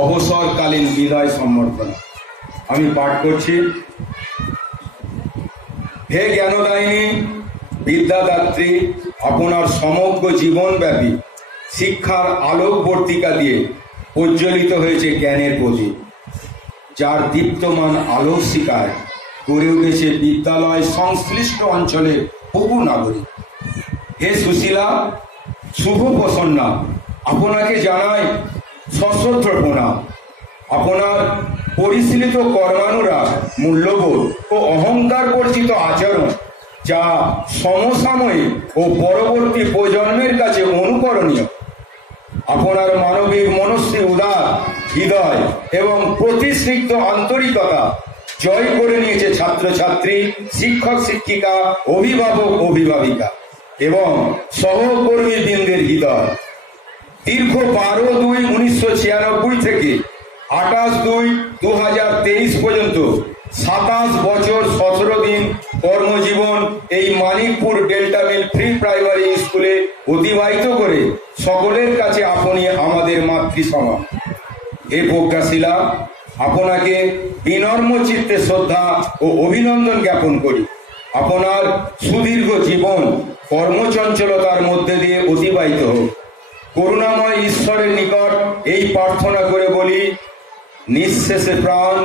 অবসরকালীন বিদায় সম্বর্ধনা আমি পাঠ করছি। হে জ্ঞানদায়িনী বিদ্যাদাত্রী, আপনার সমগ্র জীবনব্যাপী শিক্ষার আলোকবর্তিকা দিয়ে প্রজ্বলিত হয়েছে জ্ঞানের প্রদীপ, যার দীপ্তমান আলোক শিকায় গড়ে উঠেছে বিদ্যালয় সংশ্লিষ্ট অঞ্চলের বহু নাগরিক। হে সুশীলা, শুভ প্রসন্না, আপনাকে জানাই সশ্রদ্ধ প্রণাম। আপনার পরিশীলিত কর্মানুরাগ, মূল্যবোধ ও অহংকার বর্জিত আচরণ, যা সমসাময়িক ও পরবর্তী প্রজন্মের কাছে অনুকরণীয়। আপনার মানবিক মনস্বী উদার হৃদয় এবং প্রতিস্নিগ্ধ আন্তরিকতা জয় করে নিয়েছে ছাত্রছাত্রী, শিক্ষক শিক্ষিকা, অভিভাবক অভিভাবিকা এবং সহকর্মী বৃন্দের হৃদয়। দীর্ঘ 12/2/1996 থেকে 28/2/2023 পর্যন্ত 27 বছর 17 দিন কর্মজীবন এই মানিকপুর ডেল্টা মিল প্রি প্রাইমারি স্কুলে অতিবাহিত করে সকলের কাছে আপনি আমাদের মাতৃসমান। হে প্রজ্ঞাশীলা, আপনাকে বিনম্র চিত্তে শ্রদ্ধা ও অভিনন্দন জ্ঞাপন করি। আপনার সুদীর্ঘ জীবন কর্মচঞ্চলতার মধ্যে দিয়ে অতিবাহিত হোক। করুণাময় ঈশ্বরের নিকট এই প্রার্থনা করে বলি, নিঃশেষে প্রাণ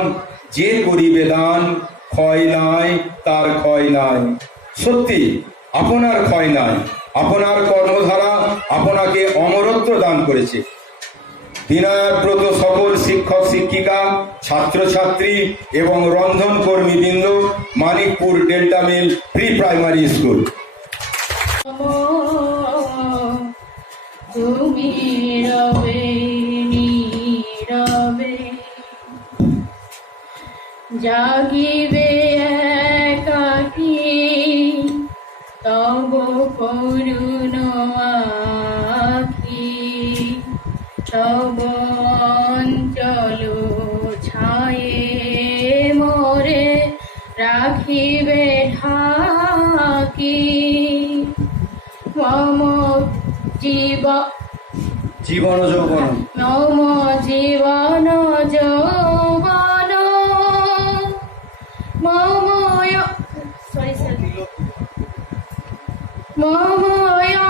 যে করিবে দান, ক্ষয় নাই তার ক্ষয় নাই। সত্যি আপনার ক্ষয় নাই, আপনার কর্মধারা আপনাকে অমরত্ব দান করেছে। বিনয়াব্রত সকল শিক্ষক শিক্ষিকা, ছাত্রছাত্রী এবং রন্ধন কর্মীবৃন্দ, মানিকপুর ডেল্টা মিল প্রি প্রাইমারি স্কুল। তুমি রবে নীরবে, জাগিবে একাকী তব করুণ আখি, তব অঞ্চল ছায়ে মোরে রাখিবে ঢাকি। মম জীবন যৌবন, মম জীবন যৌবন, মম মম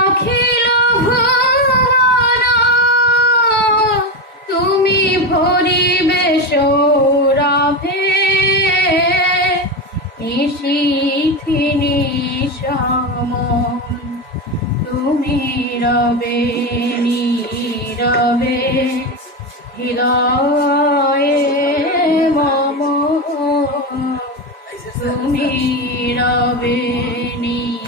অখিল ভুবন, তুমি ভরিবে সৌরভে নিশীথি নিশামন। তুমি রবে নীরবে হৃদয়ে মম, তুমি রবে নীরবে।